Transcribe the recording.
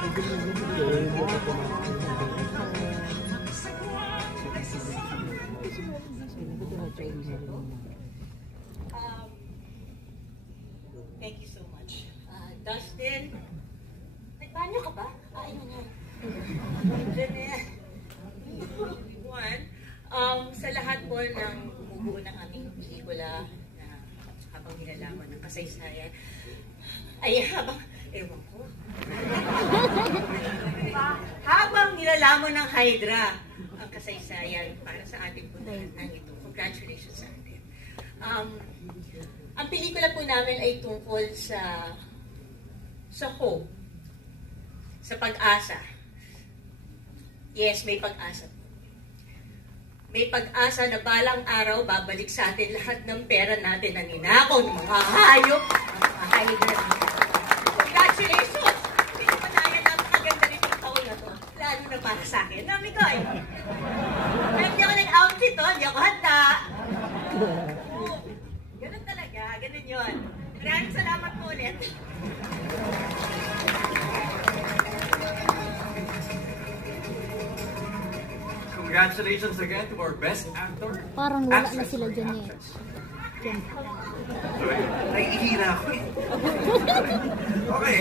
Thank you so much. Dustin, nagbanyo ka ba? Ayun na. Diyan na yan. One, sa lahat po ng bumubuo ng aming pelikula na habang nilalaman ng kasaysayan, ay ewan ko. Habang nilalaman ng Hydra ang kasaysayan para sa ating puntahan ito. Congratulations sa atin. Ang pelikula po namin ay tungkol sa hope, sa pag-asa. Yes, may pag-asa. May pag-asa na balang araw babalik sa atin lahat ng pera natin na ninakaw ng mga hayop, mga Hydra. Congratulations! Pinapanayan ang maganda rin yung taon na to. Lalo na para sa akin. Nami ko eh. Hindi ako nag-outfit to, hindi ako handa. Ganun talaga, ganun yun. Maraming salamat po ulit. Congratulations again to our best actor. Parang wala na sila dyan eh. Nahihira ako eh. Okay.